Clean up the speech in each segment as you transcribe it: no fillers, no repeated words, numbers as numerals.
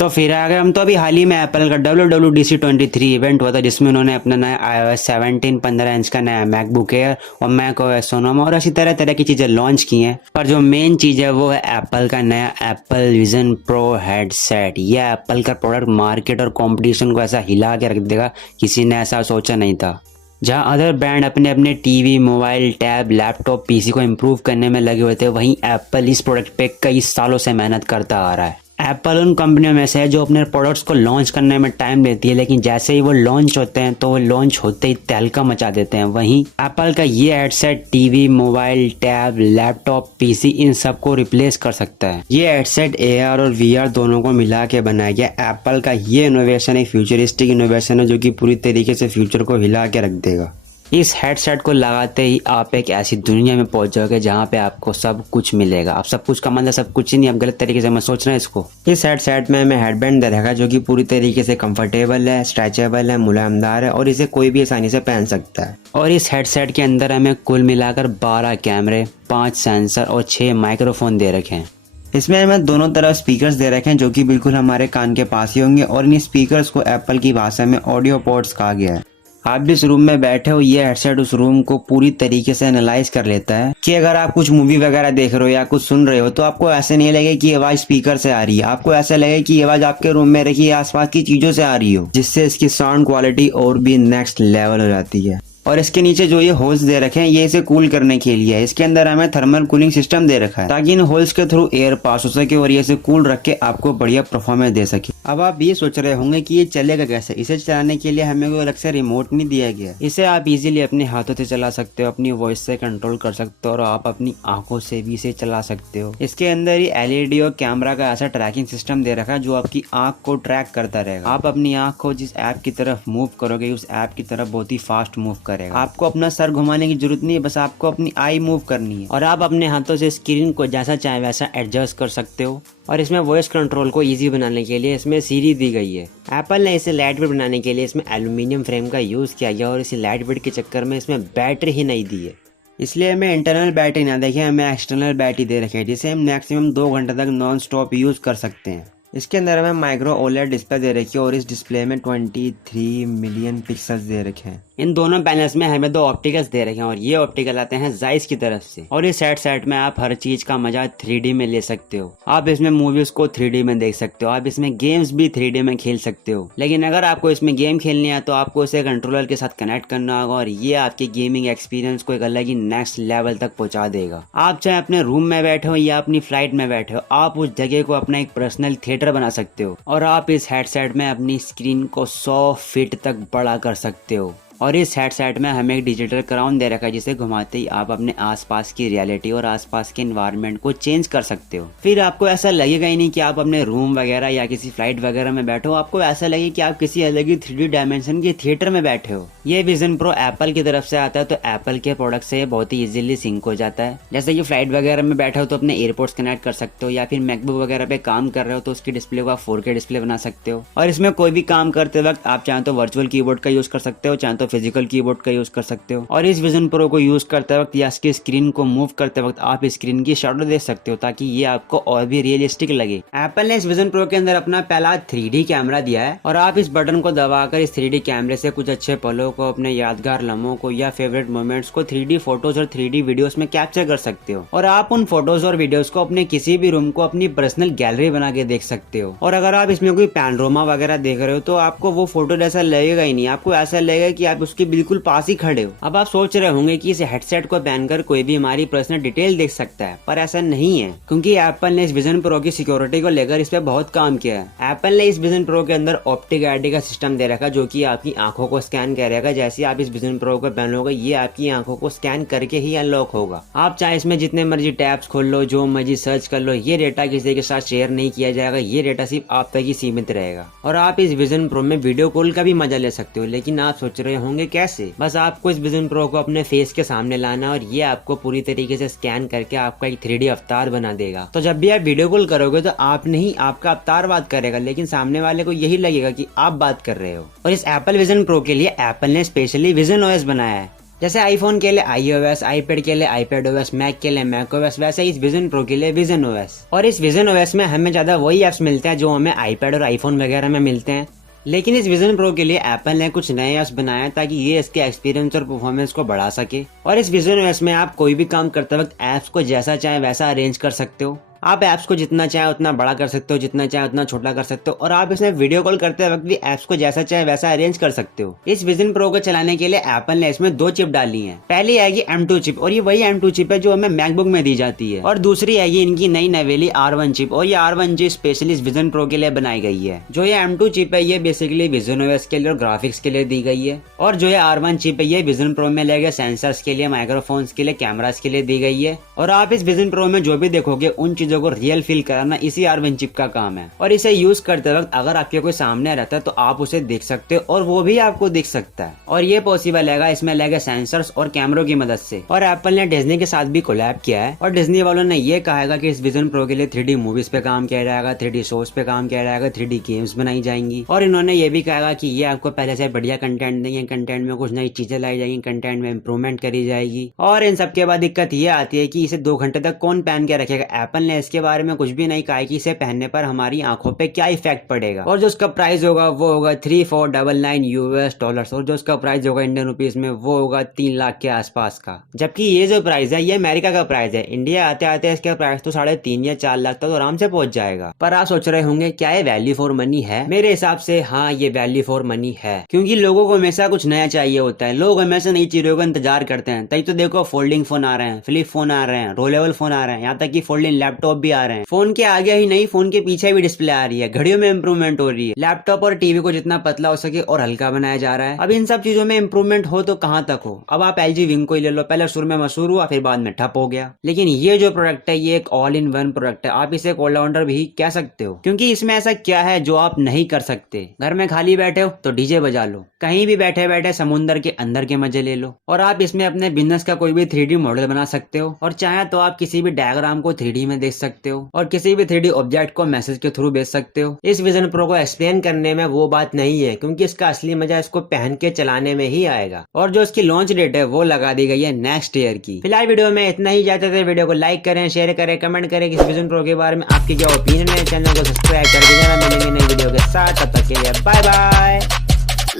तो फिर आ गए हम। तो अभी हाल ही में एप्पल का WWDC 23 इवेंट हुआ था, जिसमें उन्होंने अपना नया iOS 17 15 इंच का नया मैकबुक एयर और macOS सोनोमा और ऐसी तरह तरह की चीज़ें लॉन्च की हैं। पर जो मेन चीज़ है वो है एप्पल का नया एप्पल विजन प्रो हेडसेट। ये एप्पल का प्रोडक्ट मार्केट और कॉम्पिटिशन को ऐसा हिला के रख देगा, किसी ने ऐसा सोचा नहीं था। जहाँ अदर ब्रांड अपने अपने TV, mobile, tab, laptop, PC को इम्प्रूव करने में लगे हुए थे, वहीं एप्पल इस प्रोडक्ट पे कई सालों से मेहनत करता आ रहा है। एप्पल उन कंपनियों में से है जो अपने प्रोडक्ट्स को लॉन्च करने में टाइम लेती है, लेकिन जैसे ही वो लॉन्च होते हैं तो वो लॉन्च होते ही तहलका मचा देते हैं। वहीं एप्पल का ये headset TV, mobile, tab, laptop, PC इन सबको रिप्लेस कर सकता है। ये हेडसेट एआर और वीआर दोनों को मिला के बनाया गया। एप्पल का ये इनोवेशन एक फ्यूचरिस्टिक इनोवेशन है जो कि पूरी तरीके से फ्यूचर को हिला के रख देगा। इस हेडसेट को लगाते ही आप एक ऐसी दुनिया में पहुंच जाओगे जहां पे आपको सब कुछ मिलेगा। अब सब कुछ का मतलब सब कुछ ही नहीं, आप गलत तरीके से मत सोच रहे हैं इसको। इस हेडसेट में हमें हेडबैंड दे रखा जो कि पूरी तरीके से कंफर्टेबल है, स्ट्रेचेबल है, मुलायमदार है और इसे कोई भी आसानी से पहन सकता है। और इस हेडसेट के अंदर हमें कुल मिलाकर 12 कैमरे, 5 सेंसर और 6 माइक्रोफोन दे रखे हैं। इसमें हमें दोनों तरफ स्पीकर्स दे रखे हैं जो कि बिल्कुल हमारे कान के पास ही होंगे और इन स्पीकर्स को एप्पल की भाषा में ऑडियो पोर्ट्स कहा गया है। आप जिस रूम में बैठे हो, ये हेडसेट उस रूम को पूरी तरीके से एनालाइज कर लेता है कि अगर आप कुछ मूवी वगैरह देख रहे हो या कुछ सुन रहे हो तो आपको ऐसे नहीं लगे कि आवाज स्पीकर से आ रही है, आपको ऐसा लगे कि आवाज आपके रूम में रखी आसपास की चीजों से आ रही हो, जिससे इसकी साउंड क्वालिटी और भी नेक्स्ट लेवल हो जाती है। और इसके नीचे जो ये होल्स दे रखे हैं ये इसे कूल करने के लिए है। इसके अंदर हमें थर्मल कूलिंग सिस्टम दे रखा है ताकि इन होल्स के थ्रू एयर पास हो सके और ये इसे कूल रख के आपको बढ़िया परफॉर्मेंस दे सके। अब आप ये सोच रहे होंगे कि ये चलेगा कैसे। इसे चलाने के लिए हमें कोई अलग से रिमोट नहीं दिया गया। इसे आप इजीली अपने हाथों से चला सकते हो, अपनी वॉइस से कंट्रोल कर सकते हो और आप अपनी आंखों से भी इसे चला सकते हो। इसके अंदर ही LED और कैमरा का ऐसा ट्रैकिंग सिस्टम दे रखा है जो आपकी आंख को ट्रैक करता रहेगा। आप अपनी आंख को जिस ऐप की तरफ मूव करोगे उस ऐप की तरफ बहुत ही फास्ट मूव करेगा। आपको अपना सर घुमाने की जरूरत नहीं है, बस आपको अपनी आई मूव करनी है और आप अपने हाथों से स्क्रीन को जैसा चाहे वैसा एडजस्ट कर सकते हो। और इसमें वॉइस कंट्रोल को इजी बनाने के लिए इसमें सीरी दी गई है। एप्पल ने इसे लाइट वेट बनाने के लिए इसमें एल्यूमिनियम फ्रेम का यूज किया गया और इसी लाइट वेट के चक्कर में इसमें बैटरी ही नहीं दी है। इसलिए हमें इंटरनल बैटरी ना देखें, हमें एक्सटर्नल बैटरी दे रखे हैं जिसे हम मैक्सिमम 2 घंटे तक नॉन स्टॉप यूज कर सकते हैं। इसके अंदर हमें माइक्रो ओलेड डिस्प्ले दे रखी है और इस डिस्प्ले में 23 मिलियन पिक्सल्स दे रखे हैं। इन दोनों पैनल्स में हमें 2 ऑप्टिकल्स दे रखे हैं और ये ऑप्टिकल आते हैं जाइस की तरफ से। और इस हेडसेट में आप हर चीज का मजा 3D में ले सकते हो। आप इसमें मूवीज को 3D में देख सकते हो, आप इसमें गेम्स भी 3D में खेल सकते हो। लेकिन अगर आपको इसमें गेम खेलनी है तो आपको इसे कंट्रोलर के साथ कनेक्ट करना होगा और ये आपके गेमिंग एक्सपीरियंस को एक अलग ही नेक्स्ट लेवल तक पहुंचा देगा। आप चाहे अपने रूम में बैठे हो या अपनी फ्लाइट में बैठे हो, आप उस जगह को अपना एक पर्सनल थिएटर बना सकते हो और आप इस हेडसेट में अपनी स्क्रीन को 100 फीट तक बड़ा कर सकते हो। और इस हेडसेट में हमें एक डिजिटल क्राउन दे रखा है जिसे घुमाते ही आप अपने आसपास की रियलिटी और आसपास के एनवायरनमेंट को चेंज कर सकते हो। फिर आपको ऐसा लगेगा ही नहीं कि आप अपने रूम वगैरह या किसी फ्लाइट वगैरह में बैठे हो, आपको ऐसा लगे कि आप किसी अलग ही 3D डायमेंशन के थिएटर में बैठे हो। ये विजन प्रो एप्पल की तरफ से आता है तो एप्पल के प्रोडक्ट से बहुत ही इजीली सिंक हो जाता है। जैसे कि फ्लाइट वगैरह में बैठे हो तो अपने एयरपोर्ट्स कनेक्ट कर सकते हो या फिर मैकबुक वगैरह पे काम कर रहे हो तो उसकी डिस्प्ले को 4K डिस्प्ले बना सकते हो। और इसमें कोई भी काम करते वक्त आप चाहे तो वर्चुअल कीबोर्ड का यूज कर सकते हो, चाहे तो फिजिकल कीबोर्ड का यूज कर सकते हो। और इस विजन प्रो को यूज करते वक्त या इसकी स्क्रीन को मूव करते वक्त आप स्क्रीन की शैडो देख सकते हो ताकि ये आपको और भी रियलिस्टिक लगे। एप्पल ने इस विजन प्रो के अंदर अपना पहला 3D कैमरा दिया है और आप इस बटन को दबाकर इस 3D कैमरे से कुछ अच्छे पलों को, अपने यादगार लम्हों को या फेवरेट मोमेंट्स को 3D फोटोज और 3D वीडियोस में कैप्चर कर सकते हो। और आप उन फोटोज और वीडियोस को अपने किसी भी रूम को अपनी पर्सनल गैलरी बना के देख सकते हो। और अगर आप इसमें कोई पैनोरामा वगैरह देख रहे हो तो आपको वो फोटो जैसा लगेगा ही नहीं, आपको ऐसा लगेगा कि आप उसके बिल्कुल पास ही खड़े हो। अब आप सोच रहे होंगे कि इस हेडसेट को पहनकर कोई भी हमारी पर्सनल डिटेल देख सकता है, पर ऐसा नहीं है क्योंकि एप्पल ने इस विजन प्रो की सिक्योरिटी को लेकर इस पे बहुत काम किया है। एप्पल ने इस विजन प्रो के अंदर ऑप्टिक आईडी का सिस्टम दे रखा जो कि आपकी आंखों को स्कैन करेगा। जैसे आप इस विजन प्रो को पहनोगे ये आपकी आंखों को स्कैन करके ही अनलॉक होगा। आप चाहे इसमें जितने मर्जी टैब्स खोल लो, जो मर्जी सर्च कर लो, ये डेटा किसी के साथ शेयर नहीं किया जाएगा, ये डेटा सिर्फ आप तक ही सीमित रहेगा। और आप इस विजन प्रो में वीडियो कॉल का भी मजा ले सकते हो। लेकिन आप सोच रहे होंगे कैसे? बस आपको इस विजन प्रो को अपने फेस के सामने लाना और ये आपको पूरी तरीके से स्कैन करके आपका एक 3D अवतार बना देगा। तो जब भी आप वीडियो कॉल करोगे तो आप नहीं, आपका अवतार बात करेगा, लेकिन सामने वाले को यही लगेगा कि आप बात कर रहे हो। और इस एप्पल विजन प्रो के लिए एप्पल ने स्पेशली विजन OS बनाया है जैसे आईफोन के लिए iOS, आईपैड के लिए iPadOS, मैक के लिए macOS, वैसे इस विजन प्रो के लिए विजन OS। और इस विजन OS में हमें ज्यादा वही एप्स मिलते हैं जो हमें iPad और आईफोन वगैरह में मिलते हैं, लेकिन इस विजन प्रो के लिए एप्पल ने कुछ नए ऐप्स बनाए ताकि ये इसके एक्सपीरियंस और परफॉर्मेंस को बढ़ा सके। और इस विजन OS में आप कोई भी काम करते वक्त ऐप्स को जैसा चाहे वैसा अरेंज कर सकते हो। आप ऐप्स को जितना चाहे उतना बड़ा कर सकते हो, जितना चाहे उतना छोटा कर सकते हो, और आप इसमें वीडियो कॉल करते वक्त भी ऐप्स को जैसा चाहे वैसा अरेंज कर सकते हो। इस विजन प्रो को चलाने के लिए एप्पल ने इसमें 2 चिप डाली हैं। पहली आएगी M2 चिप, और ये वही M2 चिप है जो हमें मैकबुक में दी जाती है। और दूसरी आएगी इनकी नई नवेली R1 चिप, और ये R1 चिप स्पेशली इस विजन प्रो के लिए बनाई गई है। जो ये M2 चिप है ये बेसिकली विजन OS के लिए और ग्राफिक्स के लिए दी गई है, और जो ये R1 चिप है ये विजन प्रो में लगे सेंसर्स के लिए, माइक्रोफोन्स के लिए, कैमरास के लिए दी गई है। और आप इस विजन प्रो में जो भी देखोगे उन चीजों को रियल फील करना इसी R1 चिप का काम है। और इसे यूज करते वक्त अगर आपके कोई सामने रहता है तो आप उसे देख सकते हो और वो भी आपको देख सकता है, और ये पॉसिबल है इसमें लगे सेंसर्स और कैमरों की मदद से। और एप्पल ने डिज्नी के साथ भी कोलैब किया है, और डिज्नी वालों ने ये कहा है कि इस विजन प्रो के लिए 3D मूवीज पे काम किया जाएगा, 3D शोज पे काम किया जाएगा, 3D गेम्स बनाई जाएंगी। और इन्होंने ये भी कहा कि ये आपको पहले से बढ़िया कंटेंट देंगे, कंटेंट में कुछ नई चीजें लाई जाएंगी, कंटेंट में इंप्रूवमेंट करी जाएगी। और इन सबके बाद दिक्कत ये आती है कि इसे 2 घंटे तक कौन पहन के रखेगा। एप्पल ने इसके बारे में कुछ भी नहीं कहा कि इसे पहनने पर हमारी आंखों पे क्या इफेक्ट पड़ेगा। और जो उसका प्राइस होगा वो होगा $3499 US, और जो उसका प्राइस होगा इंडियन रुपीज में वो होगा 3 लाख के आसपास का। जबकि ये जो प्राइस है ये अमेरिका का प्राइस है। इंडिया आते आते इसका प्राइस तो 3.5 या 4 लाख तक तो आराम से पहुंच जाएगा। पर आप सोच रहे होंगे क्या ये वैल्यू फॉर मनी है? मेरे हिसाब से हाँ, ये वैल्यू फॉर मनी है, क्योंकि लोगों को हमेशा कुछ नया चाहिए होता है। लोग हमेशा नई चीजों का इंतजार करते हैं। तभी तो देखो फोल्डिंग फोन आ रहे हैं, फ्लिप फोन आ रहे हैं, रोलेबल फोन आ रहे हैं, यहाँ तक कि फोल्डिंग लैपटॉप भी आ रहे हैं। फोन के आगे ही नहीं, फोन के पीछे भी डिस्प्ले आ रही है, घड़ियों में इंप्रूवमेंट हो रही है। लैपटॉप और टीवी को जितना पतला हो सके और हल्का बनाया जा रहा है। अब इन सब चीजों में इंप्रूवमेंट हो तो कहां तक हो। अब आप LG विंग को ही ले लो, पहले शुरू में मशहूर हुआ फिर बाद में ठप हो गया। लेकिन ये जो प्रोडक्ट है ये एक ऑल इन वन प्रोडक्ट है। आप इसे एक ऑलराउंडर भी कह सकते हो, क्योंकि इसमें ऐसा क्या है जो आप नहीं कर सकते। घर में खाली बैठे हो तो डीजे बजा लो, कहीं भी बैठे बैठे समुंदर के अंदर के मजे ले लो, और आप इसमें अपने बिजनेस का कोई भी 3D मॉडल बना सकते हो, और चाहे तो आप किसी भी डायग्राम को 3D में देख सकते हो, और किसी भी 3D ऑब्जेक्ट को मैसेज के थ्रू भेज सकते हो। इस विजन प्रो को एक्सप्लेन करने में वो बात नहीं है, क्योंकि इसका असली मजा इसको पहन के चलाने में ही आएगा। और जो इसकी लॉन्च डेट है वो लगा दी गई है नेक्स्ट ईयर की। फिलहाल वीडियो में इतना ही। जाते थे वीडियो को लाइक करें, शेयर करें, कमेंट करें इस विजन प्रो के बारे में आपकी क्या ओपिनियन है। चैनल को सब्सक्राइब कर दीजिए। मिलेंगे नई वीडियो के साथ, तब तक के लिए bye bye.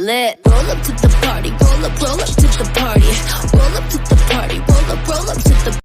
Lit. Roll up to the party, roll up to the party, roll up to the party, roll up to the